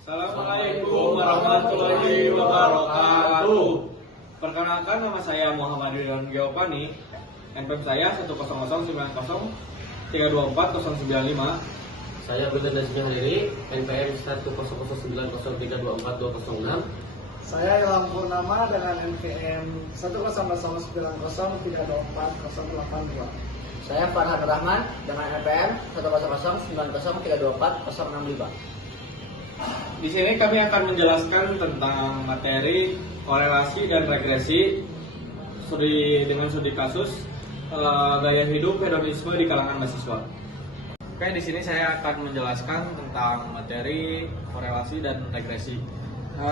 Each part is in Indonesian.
Assalamualaikum warahmatullahi wabarakatuh. Perkenalkan, nama saya Muhammad Ridwan Giovanni. NPM saya 1009093240095. Saya Bildan Nazmi Haliri, NPM 10090324206. Saya Ilham Purnama dengan NPM 1009093240082. Saya Farhan Rahman dengan NPM 1009093240065. Di sini kami akan menjelaskan tentang materi korelasi dan regresi dengan studi kasus gaya hidup hedonisme di kalangan mahasiswa. Oke, di sini saya akan menjelaskan tentang materi korelasi dan regresi.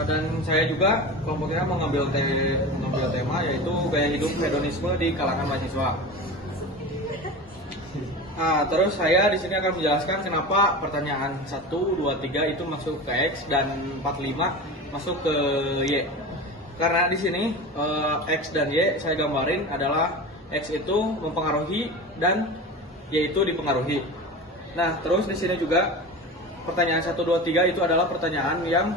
Dan saya juga kelompoknya mengambil tema yaitu gaya hidup hedonisme di kalangan mahasiswa. Terus saya di sini akan menjelaskan kenapa pertanyaan 1, 2, 3 itu masuk ke X dan 4, 5 masuk ke Y. Karena di sini X dan Y saya gambarin adalah X itu mempengaruhi dan Y itu dipengaruhi. Nah, terus di sini juga pertanyaan 1, 2, 3 itu adalah pertanyaan yang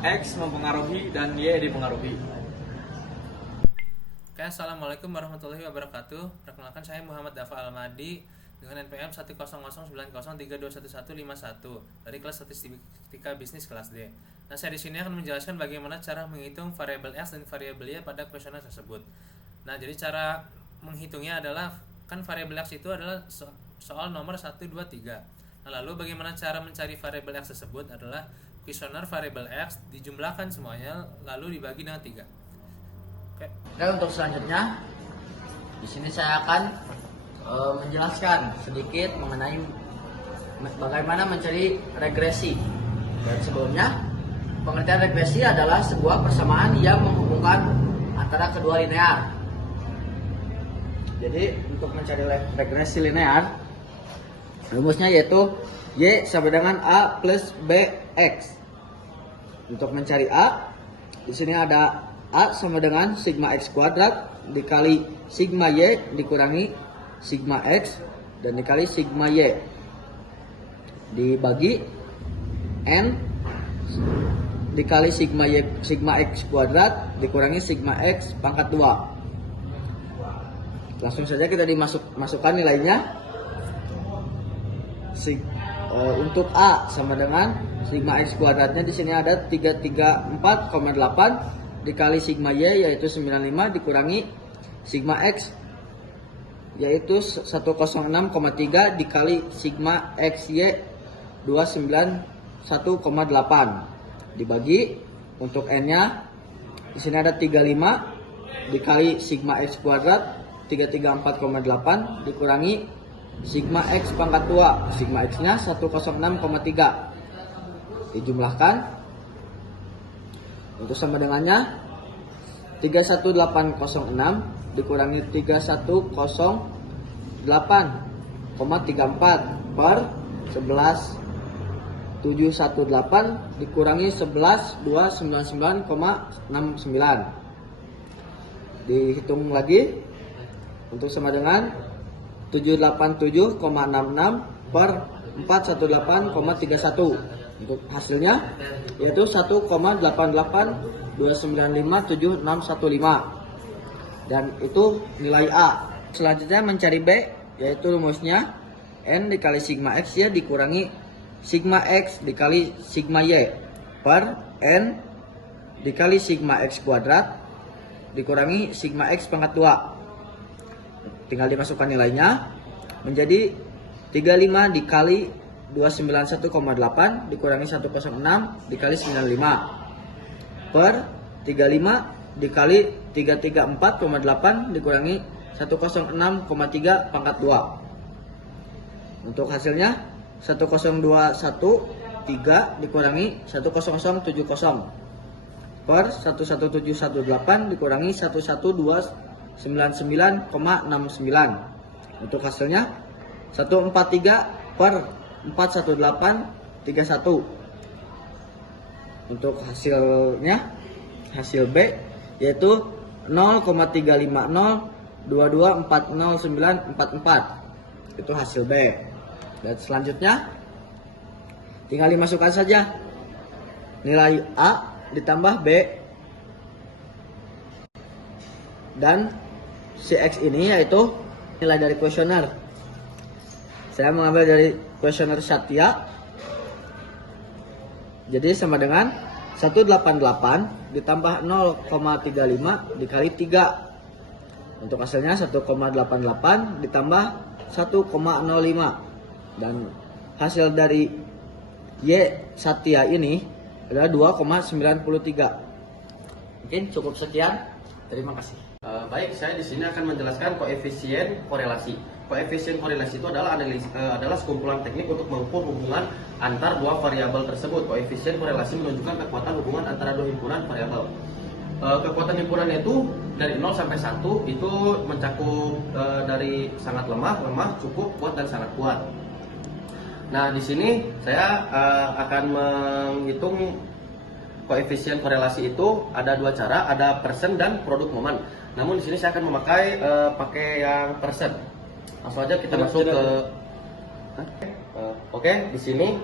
X mempengaruhi dan Y dipengaruhi. Oke, assalamualaikum warahmatullahi wabarakatuh. Perkenalkan, saya Muhammad Dafa Almadi dengan NPM 1009092115151 dari kelas Statistika Bisnis kelas D. Nah, saya di sini akan menjelaskan bagaimana cara menghitung variabel X dan variabel Y pada kuesioner tersebut. Nah, jadi cara menghitungnya adalah, kan variabel X itu adalah soal nomor 1, 2, 3. Nah, lalu bagaimana cara mencari variabel X tersebut adalah kuesioner variabel X dijumlahkan semuanya lalu dibagi dengan 3. Oke. Dan untuk selanjutnya, di sini saya akan menjelaskan sedikit mengenai bagaimana mencari regresi. Dan sebelumnya, pengertian regresi adalah sebuah persamaan yang menghubungkan antara kedua linear. Jadi untuk mencari regresi linear, rumusnya yaitu Y sama dengan A plus BX. Untuk mencari A, di sini ada A sama dengan sigma X kuadrat dikali sigma Y dikurangi sigma X dan dikali sigma Y dibagi N dikali sigma Y, sigma X kuadrat dikurangi sigma X pangkat 2. Langsung saja kita dimasukkan nilainya. Untuk A sama dengan sigma X kuadratnya di sini ada 334,8 dikali sigma Y yaitu 95 dikurangi sigma X yaitu 106,3 dikali sigma XY 291,8 dibagi untuk N-nya di sini ada 35 dikali sigma X kuadrat 334,8 dikurangi sigma X pangkat 2. Sigma X-nya 106,3 dijumlahkan untuk sama dengannya 31806 dikurangi 3108,34 per 11718 dikurangi 11299,69 dihitung lagi untuk sama dengan 787,66 per 418,31 untuk hasilnya yaitu 1,8829571615 dan itu nilai A. Selanjutnya mencari B, yaitu rumusnya N dikali sigma X ya dikurangi sigma X dikali sigma Y per N dikali sigma X kuadrat dikurangi sigma X pangkat 2. Tinggal dimasukkan nilainya menjadi 35 dikali 291,8 dikurangi 106 dikali 95 per 35 dikali 334,8 dikurangi 106,3 pangkat 2. Untuk hasilnya 10213 dikurangi 10070 per 11718 dikurangi 11299,69. Untuk hasilnya 143 per 41831. Untuk hasilnya hasil B yaitu 0,350224094. Itu hasil B. Dan selanjutnya tinggal dimasukkan saja nilai A ditambah B. Dan si X ini yaitu nilai dari kuesioner. Saya mengambil dari kuesioner Satya. Jadi sama dengan 188 ditambah 0,35 dikali 3. Untuk hasilnya 1,88 ditambah 1,05. Dan hasil dari Y Satya ini adalah 2,93. Mungkin cukup sekian. Terima kasih. Baik, saya di sini akan menjelaskan koefisien korelasi. Koefisien korelasi itu adalah sekumpulan teknik untuk mengukur hubungan antar dua variabel tersebut. Koefisien korelasi menunjukkan kekuatan hubungan antara dua himpunan variabel. Kekuatan himpunan itu dari 0 sampai 1 itu mencakup dari sangat lemah, cukup, kuat, dan sangat kuat. Nah, di sini saya akan menghitung koefisien korelasi itu ada dua cara, ada persen dan produk momen. Namun di sini saya akan memakai yang persen. Langsung aja kita masuk ke Oke, di sini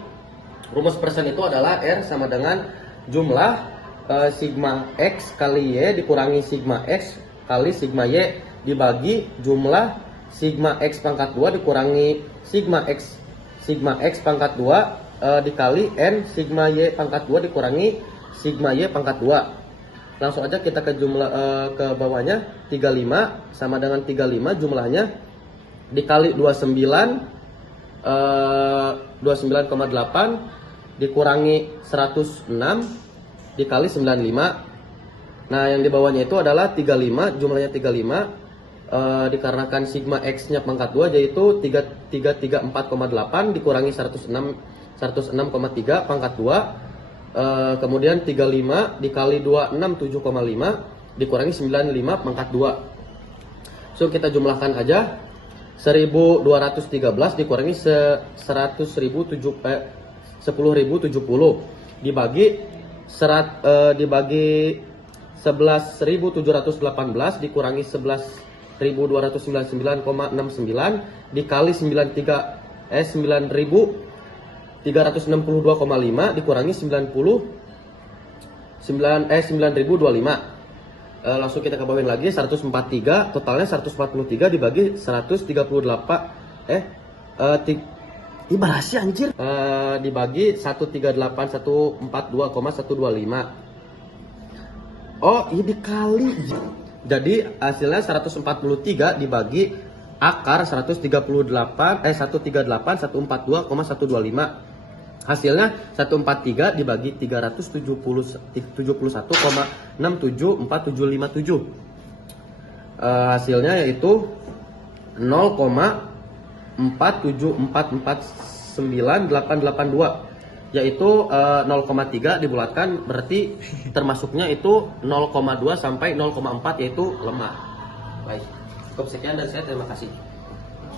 rumus persen itu adalah R sama dengan jumlah sigma X kali Y dikurangi sigma X kali sigma Y dibagi jumlah sigma X pangkat 2 dikurangi sigma X pangkat 2 dikali N sigma Y pangkat 2 dikurangi sigma Y pangkat 2. Langsung aja kita ke jumlah ke bawahnya 35 sama dengan 35 jumlahnya dikali 29,8 dikurangi 106 dikali 95. Nah, yang di bawahnya itu adalah 35, jumlahnya 35 dikarenakan sigma X-nya pangkat 2 yaitu 334,8 dikurangi 106,3 pangkat 2. Kemudian 35 dikali 2 67,5 dikurangi 95 pangkat 2. So kita jumlahkan aja 1213 dikurangi 10.070 dibagi 11.718 dikurangi 11.299,69 dikali 9.362,5 dikurangi 9.025. Langsung kita kebawain lagi 143, totalnya 143 dibagi 138 berhasil anjir. Dibagi 138.142,125. Oh, ini dikali. Jadi hasilnya 143 dibagi akar 138,142,125. Hasilnya 143 dibagi 371,67457. Hasilnya yaitu 0,47449,882, yaitu 0,3 dibulatkan berarti termasuknya itu 0,2 sampai 0,4 yaitu lemah. Baik, cukup sekian dan saya terima kasih.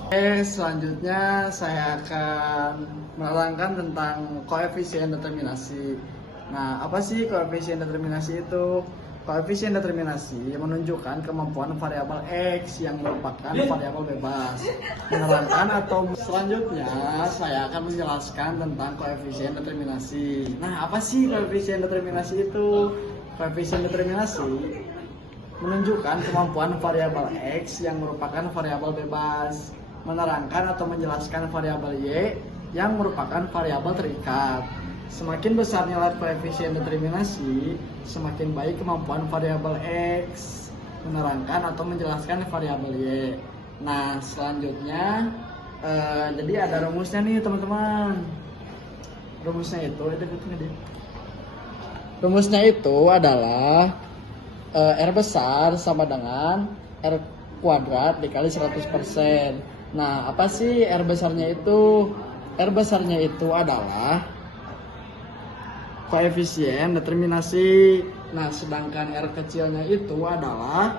Oke, selanjutnya saya akan menerangkan tentang koefisien determinasi. Nah, apa sih koefisien determinasi itu? Koefisien determinasi menunjukkan kemampuan variabel X yang merupakan variabel bebas. Menerangkan atau selanjutnya saya akan menjelaskan tentang koefisien determinasi. Nah, apa sih koefisien determinasi itu? Koefisien determinasi menunjukkan kemampuan variabel X yang merupakan variabel bebas. Menerangkan atau menjelaskan variabel Y yang merupakan variabel terikat. Semakin besar nilai koefisien determinasi, semakin baik kemampuan variabel X. Menerangkan atau menjelaskan variabel Y. Nah, selanjutnya jadi ada rumusnya nih teman-teman. Rumusnya itu adalah R besar sama dengan R kuadrat dikali 100%. Nah, apa sih R besarnya itu? R besarnya itu adalah koefisien determinasi. Nah, sedangkan R kecilnya itu adalah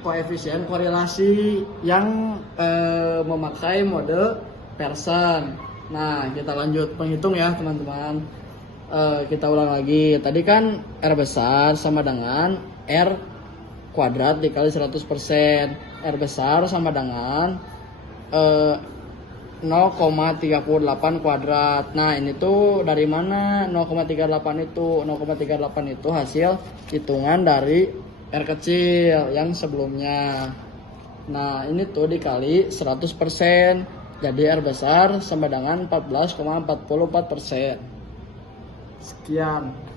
koefisien korelasi yang memakai mode Pearson. Nah, kita lanjut menghitung ya teman-teman. Kita ulang lagi. Tadi kan R besar sama dengan R kuadrat dikali 100%. R besar sama dengan 0,38 kuadrat. Nah, ini tuh dari mana 0,38 itu? 0,38 itu hasil hitungan dari R kecil yang sebelumnya. Nah, ini tuh dikali 100%. Jadi R besar sama dengan 14,44%. Sekian.